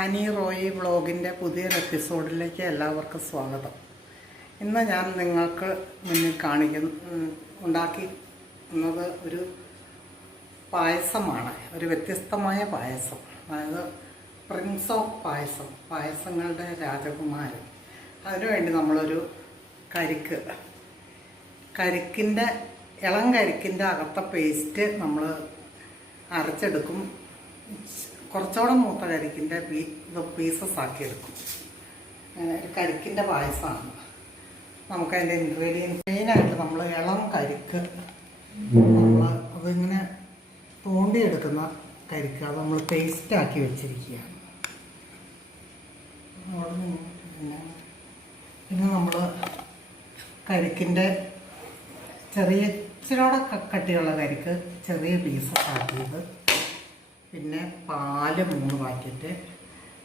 Annie Roy വ്ളോഗിൻ്റെ പുതിയൊരു എപ്പിസോഡിലേക്ക് എല്ലാവർക്കും സ്വാഗതം. ഇന്ന് ഞാൻ നിങ്ങൾക്ക് മുന്നിൽ ഉണ്ടാക്കുന്നത് ഒരു പായസമാണ്. ഒരു വ്യത്യസ്തമായ പായസം, അതായത് പ്രിൻസ് ഓഫ് പായസങ്ങളുടെ രാജകുമാരൻ. അതിനുവേണ്ടി നമ്മളൊരു ഇളം കരിക്കിൻ്റെ അകത്ത പേസ്റ്റ് നമ്മൾ അരച്ചെടുക്കും. കുറച്ചുകൂടെ മൂത്ത കരിക്കിൻ്റെ പീസസ് ആക്കിയെടുക്കും. കരിക്കിൻ്റെ പായസമാണ്. നമുക്കതിൻ്റെ ഇൻഗ്രീഡിയൻസ് മെയിനായിട്ട് നമ്മൾ ഇളം കരിക്ക്, നമ്മൾ അതിങ്ങനെ തോണ്ടിയെടുക്കുന്ന കരിക്ക്, അത് നമ്മൾ പേസ്റ്റാക്കി വെച്ചിരിക്കുകയാണ്. പിന്നെ നമ്മൾ കരിക്കിൻ്റെ ഇച്ചിരിയോടെ കട്ടിയുള്ള കരിക്ക് ചെറിയ പീസസ് ആക്കിയത്, പിന്നെ പാല് 3 പാക്കറ്റ്,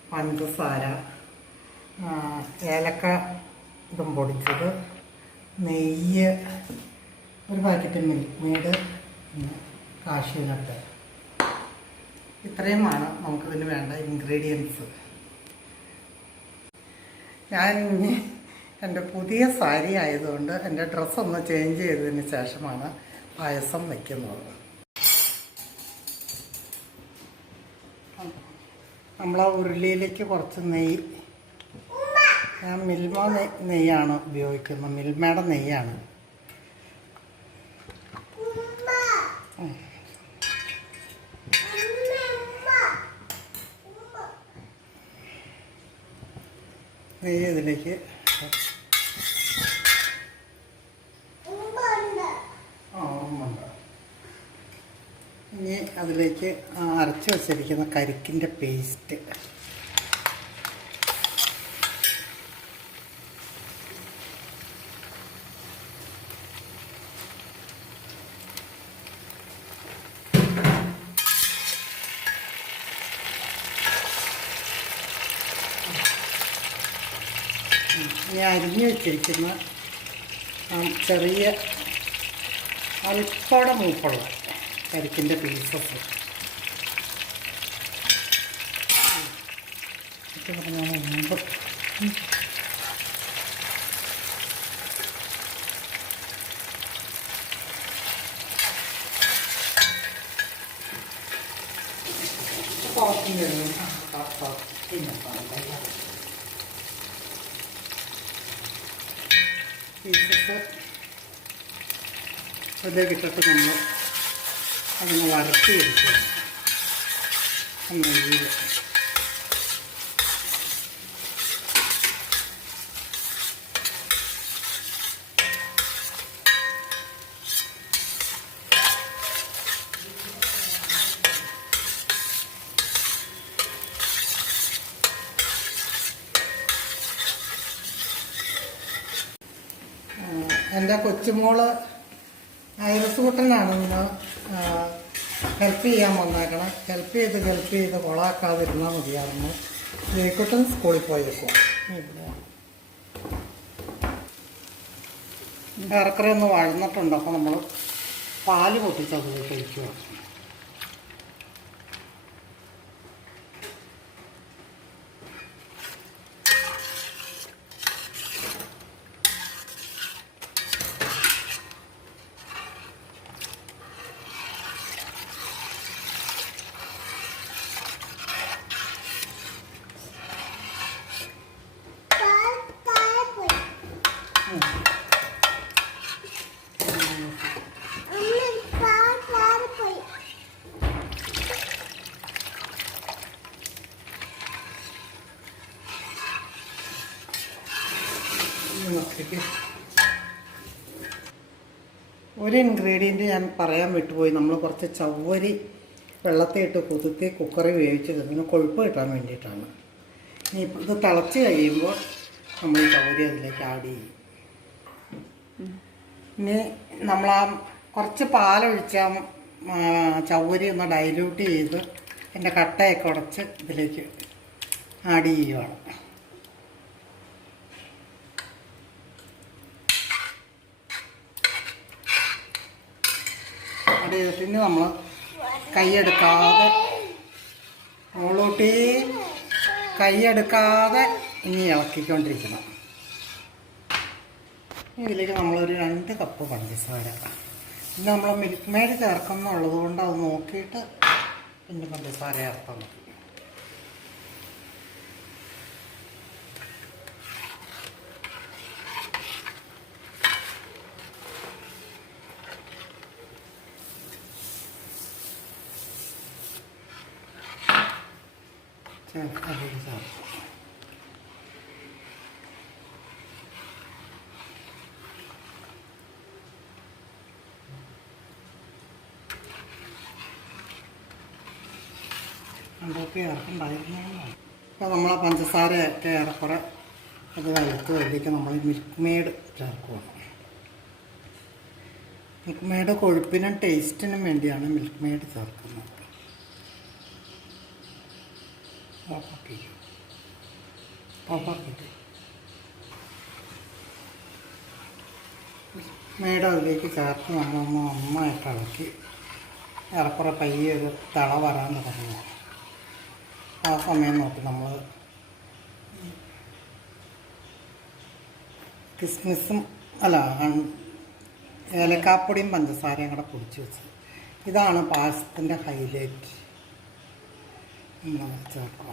പഞ്ചസാര, ഏലക്ക ഇതും പൊടിച്ചത്, നെയ്യ് 1 packet, milk made, cashew nut. ഇത്രയുമാണ് നമുക്കിതിന് വേണ്ട ഇൻഗ്രീഡിയൻസ്. ഞാൻ എൻ്റെ പുതിയ സാരി ആയതുകൊണ്ട് എൻ്റെ ഡ്രസ്സൊന്ന് ചേഞ്ച് ചെയ്തതിന് ശേഷമാണ് പായസം വയ്ക്കുന്നത്. നമ്മൾ ആ ഉരുളിയിലേക്ക് കുറച്ച് നെയ്യ്, ഞാൻ മിൽമ നെയ്യാണ് ഉപയോഗിക്കുന്നത്, മിൽമയുടെ നെയ്യാണ്. നെയ്യ് ഇതിലേക്ക് ഇനി അതിലേക്ക് അരച്ച് വച്ചിരിക്കുന്ന കരിക്കിൻ്റെ പേസ്റ്റ് ഇനി അരിഞ്ഞ് വെച്ചിരിക്കുന്ന ചെറിയ അല്പയുടെ മൂപ്പുള്ള കരിക്കിൻ്റെ പീസസ് പറഞ്ഞാൽ മുമ്പ് പീസസ് അതിലേക്ക് ഇട്ടിട്ട് നമ്മൾ അതിനെ വരട്ടിയെടുക്കുക. നെയ്യിൽ എൻ്റെ കൊച്ചുമോള് ഐറസ് കുട്ടനാണ് ഇന്ന് ഹെൽപ്പ് ചെയ്യാൻ വന്നേക്കണം. ഹെൽപ്പ് ചെയ്ത് കൊളാക്കാതിരുന്നാൽ മതിയായിരുന്നു. ജയിക്കുട്ടൻ സ്കൂളിൽ പോയേക്കും. ഇറക്കറി ഒന്ന് വഴന്നിട്ടുണ്ട്. അപ്പോൾ നമ്മൾ പാല് പൊട്ടിച്ചത് കഴിക്കുക. ഒരു ഇൻഗ്രീഡിയൻറ്റ് ഞാൻ പറയാൻ വിട്ടുപോയി. നമ്മൾ കുറച്ച് ചവ്വരി വെള്ളത്തിലിട്ട് കുതിർത്തി കുക്കറിൽ വേവിച്ചത് ഇതിന് കൊഴുപ്പ് കിട്ടാൻ വേണ്ടിയിട്ടാണ്. ഇനി ഇത് തിളച്ച് കഴിയുമ്പോൾ നമ്മൾ ചവ്വരി അതിലേക്ക് ആഡ് ചെയ്യും. ഇനി നമ്മൾ കുറച്ച് പാലൊഴിച്ച ചവ്വരി ഒന്ന് ഡൈല്യൂട്ട് ചെയ്ത് അതിൻ്റെ കട്ടയൊക്കെ ഉടച്ച് ഇതിലേക്ക് ആഡ് ചെയ്യുകയാണ്. ആഡ് ചെയ്തിട്ട് നമ്മൾ കൈയെടുക്കാതെ മുകളോട്ടേ കൈയെടുക്കാതെ ഇനി ഇളക്കിക്കൊണ്ടിരിക്കണം. ഇതിലേക്ക് നമ്മളൊരു 2 കപ്പ് പഞ്ചസാര, പിന്നെ നമ്മൾ മിൽക്ക് മെയ്ഡ് ചേർക്കുന്നുള്ളത് കൊണ്ട് അത് നോക്കിയിട്ട് പിന്നെ പഞ്ചസാര ചേർത്താൽ മതി. അതിലേക്ക് ചേർക്കും. അതൊക്കെ ചേർക്കണ്ടായിരുന്നു. അപ്പോൾ നമ്മൾ പഞ്ചസാരയൊക്കെ ഏറെക്കുറെ അത് വെള്ളത്ത് അതിലേക്ക് നമ്മൾ മിൽക്ക് മെയ്ഡ് ചേർക്കുകയാണ്. മിൽക്ക് മെയ്ഡ് കൊഴുപ്പിനും ടേസ്റ്റിനും വേണ്ടിയാണ് മിൽക്ക് മെയ്ഡ് ചേർക്കുന്നത്. മെയ്ഡ് അതിലേക്ക് ചേർത്ത് നമ്മളൊന്ന് നന്നായിട്ട് ഇളക്കി ഏറെക്കുറെ പയ്യെ ഒരു തിള വരാൻ തുടങ്ങുക. ആ സമയം നോക്കി നമ്മൾ കിസ്മിസും ഏലക്കാപ്പൊടിയും പഞ്ചസാരയും കൂടെ പൊടിച്ച് വെച്ചത്. ഇതാണ് പായസത്തിൻ്റെ ഹൈലൈറ്റ്. ചേർക്കുക.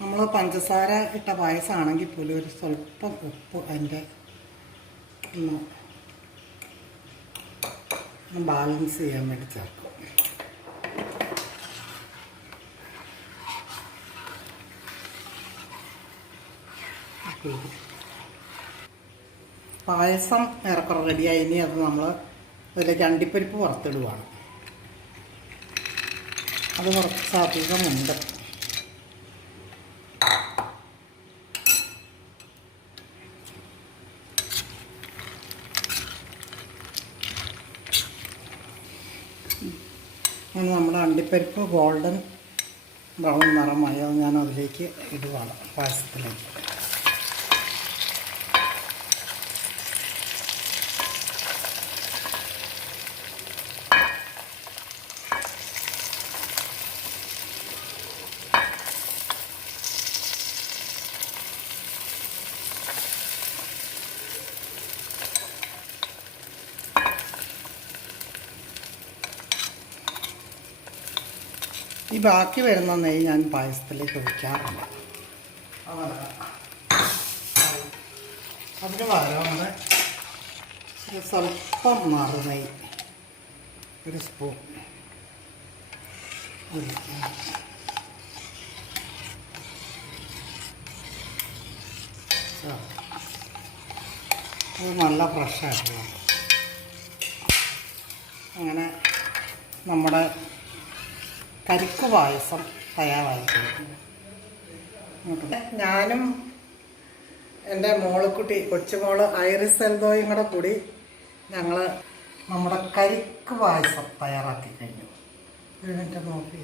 നമ്മൾ പഞ്ചസാര ഇട്ട പായസമാണെങ്കിൽ പോലും ഒരു സ്വല്പം ഉപ്പ് അതിൻ്റെ ഒന്ന് ബാലൻസ് ചെയ്യാൻ വേണ്ടി ചേർക്കും. പായസം ഏറെക്കുറെ റെഡിയായി. ഇനി അത് നമ്മൾ അതിലേക്ക് അണ്ടിപ്പരിപ്പ് വറുത്തിടുകയാണ്. അത് കുറച്ച് അധികമുണ്ട്. നമ്മുടെ അണ്ടിപ്പരിപ്പ് ഗോൾഡൻ ബ്രൗൺ നിറമായി. അത് ഞാൻ അതിലേക്ക് ഇടുകയാണ്, പായസത്തിലേക്ക്. ഈ ബാക്കി വരുന്ന നെയ്യ് ഞാൻ പായസത്തിലേക്ക് ഒഴിക്കാറുണ്ട്. അതിന് പകരം നമ്മുടെ സ്വല്പം നറുനെയ്യ് ഒരു സ്പൂൺ ഒഴിക്കുക. അത് നല്ല ഫ്രഷായിട്ടുള്ള അങ്ങനെ നമ്മുടെ കരിക്ക് പായസം തയ്യാറായിട്ടുണ്ട്. ഞാനും എൻ്റെ മോളുക്കുട്ടി കൊച്ചുമോള് ഐറിസ് എൽദോയും കൂടെ കൂടി ഞങ്ങൾ നമ്മുടെ കരിക്ക് പായസം തയ്യാറാക്കി കഴിഞ്ഞു. ഇതിൻ്റെ നോക്കി